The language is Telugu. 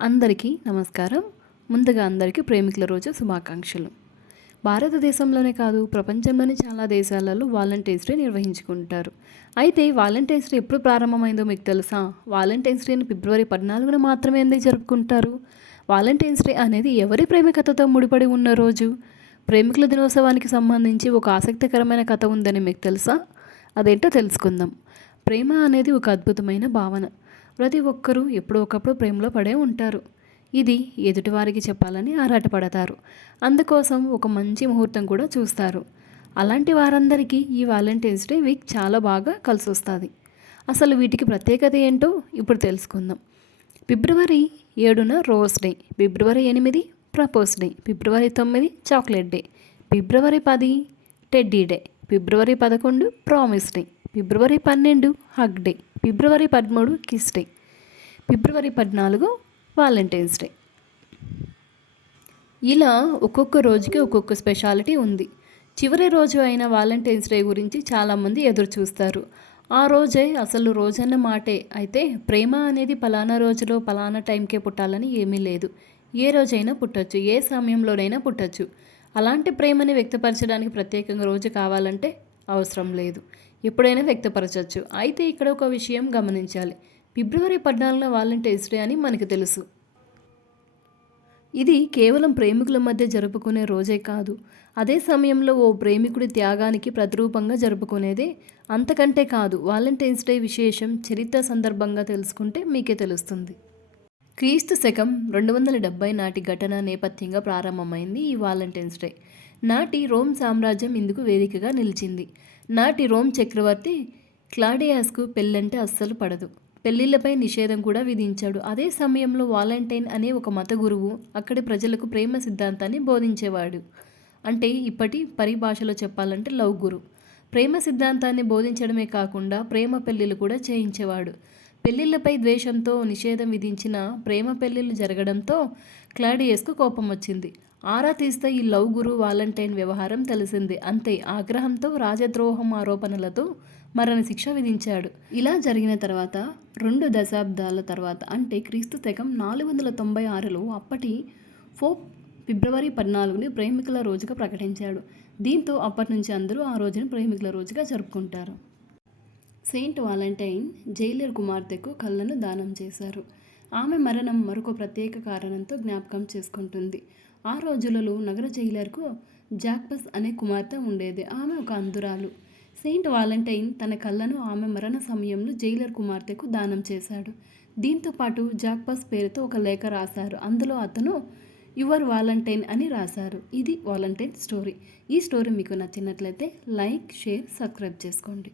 అందరికీ నమస్కారం. ముందుగా అందరికీ ప్రేమికుల రోజు శుభాకాంక్షలు. భారతదేశంలోనే కాదు, ప్రపంచంలోని చాలా దేశాలలో వాలంటైన్స్ డే నిర్వహించుకుంటారు. అయితే వాలంటైన్స్ డే ఎప్పుడు ప్రారంభమైందో మీకు తెలుసా? వాలంటైన్స్ డేని ఫిబ్రవరి 14న మాత్రమే ఎందుకు జరుపుకుంటారు? వాలంటైన్స్ డే అనేది ఎవరి ప్రేమికతతో ముడిపడి ఉన్న రోజు? ప్రేమికుల దినోత్సవానికి సంబంధించి ఒక ఆసక్తికరమైన కథ ఉందని మీకు తెలుసా? అదేంటో తెలుసుకుందాం. ప్రేమ అనేది ఒక అద్భుతమైన భావన. ప్రతి ఒక్కరూ ఎప్పుడో ఒకప్పుడు ప్రేమలో పడే ఉంటారు. ఇది ఎదుటివారికి చెప్పాలని ఆరాటపడతారు. అందుకోసం ఒక మంచి ముహూర్తం కూడా చూస్తారు. అలాంటి వారందరికీ ఈ వాలంటైన్స్ డే వీక్ చాలా బాగా కలిసి వస్తుంది. అసలు వీటికి ప్రత్యేకత ఏంటో ఇప్పుడు తెలుసుకుందాం. ఫిబ్రవరి 7న రోజ్ డే, ఫిబ్రవరి 8 ప్రపోజ్ డే, ఫిబ్రవరి 9 చాక్లెట్ డే, ఫిబ్రవరి 10 టెడ్డీ డే, ఫిబ్రవరి 11 ప్రామిస్ డే, ఫిబ్రవరి 12 హగ్ డే, ఫిబ్రవరి 13 కిస్ డే, ఫిబ్రవరి 14 వాలంటైన్స్ డే. ఇలా ఒక్కొక్క రోజుకి ఒక్కొక్క స్పెషాలిటీ ఉంది. చివరి రోజు అయిన వాలంటైన్స్ డే గురించి చాలామంది ఎదురు చూస్తారు. ఆ రోజే అసలు రోజన్న మాటే. అయితే ప్రేమ అనేది పలానా రోజులో పలానా టైంకే పుట్టాలని ఏమీ లేదు. ఏ రోజైనా పుట్టచ్చు, ఏ సమయంలోనైనా పుట్టచ్చు. అలాంటి ప్రేమని వ్యక్తపరచడానికి ప్రత్యేకంగా రోజు కావాలంటే అవసరం లేదు, ఎప్పుడైనా వ్యక్తపరచవచ్చు. అయితే ఇక్కడ ఒక విషయం గమనించాలి. ఫిబ్రవరి 14న వాలంటైన్స్ డే అని మనకు తెలుసు. ఇది కేవలం ప్రేమికుల మధ్య జరుపుకునే రోజే కాదు, అదే సమయంలో ఓ ప్రేమికుడి త్యాగానికి ప్రతిరూపంగా జరుపుకునేదే. అంతకంటే కాదు, వాలంటైన్స్ డే విశేషం చరిత్ర సందర్భంగా తెలుసుకుంటే మీకే తెలుస్తుంది. క్రీస్తు శకం 270 నాటి ఘటన నేపథ్యంగా ప్రారంభమైంది ఈ వాలంటైన్స్ డే. నాటి రోమ్ సామ్రాజ్యం ఇందుకు వేదికగా నిలిచింది. నాటి రోమ్ చక్రవర్తి క్లాడియాస్కు పెళ్ళంటే అస్సలు పడదు. పెళ్లిళ్లపై నిషేధం కూడా విధించాడు. అదే సమయంలో వాలంటైన్ అనే ఒక మత గురువు అక్కడి ప్రజలకు ప్రేమ సిద్ధాంతాన్ని బోధించేవాడు. అంటే ఇప్పటి పరిభాషలో చెప్పాలంటే లవ్ గురు. ప్రేమ సిద్ధాంతాన్ని బోధించడమే కాకుండా ప్రేమ పెళ్లిళ్ళు కూడా చేయించేవాడు. పెళ్లిళ్లపై ద్వేషంతో నిషేధం విధించిన ప్రేమ పెళ్లిళ్ళు జరగడంతో క్లాడియస్కు కోపం వచ్చింది. ఆరా తీస్తే ఈ లవ్ గురు వాలంటైన్ వ్యవహారం తెలిసింది. అంతే, ఆగ్రహంతో రాజద్రోహం ఆరోపణలతో మరణశిక్ష విధించాడు. ఇలా జరిగిన తర్వాత 2 దశాబ్దాల తర్వాత అంటే క్రీస్తు శకం 496లో అప్పటి పోప్ ఫిబ్రవరి 14ని ప్రేమికుల రోజుగా ప్రకటించాడు. దీంతో అప్పటి నుంచి అందరూ ఆ రోజును ప్రేమికుల రోజుగా జరుపుకుంటారు. సెయింట్ వాలంటైన్ జైలర్ కుమార్తెకు కళ్ళను దానం చేశారు. ఆమె మరణం మరొక ప్రత్యేక కారణంతో జ్ఞాపకం చేసుకుంటుంది. ఆ రోజులలో నగర జైలర్కు జాక్పస్ అనే కుమార్తె ఉండేది. ఆమె ఒక అంధురాలు. సెయింట్ వాలంటైన్ తన కళ్ళను ఆమె మరణ సమయంలో జైలర్ కుమార్తెకు దానం చేశాడు. దీంతో పాటు జాక్పస్ పేరుతో ఒక లేఖ రాశారు. అందులో అతను యువర్ వాలంటైన్ అని రాశారు. ఇది వాలంటైన్ స్టోరీ. ఈ స్టోరీ మీకు నచ్చినట్లయితే లైక్, షేర్, సబ్స్క్రైబ్ చేసుకోండి.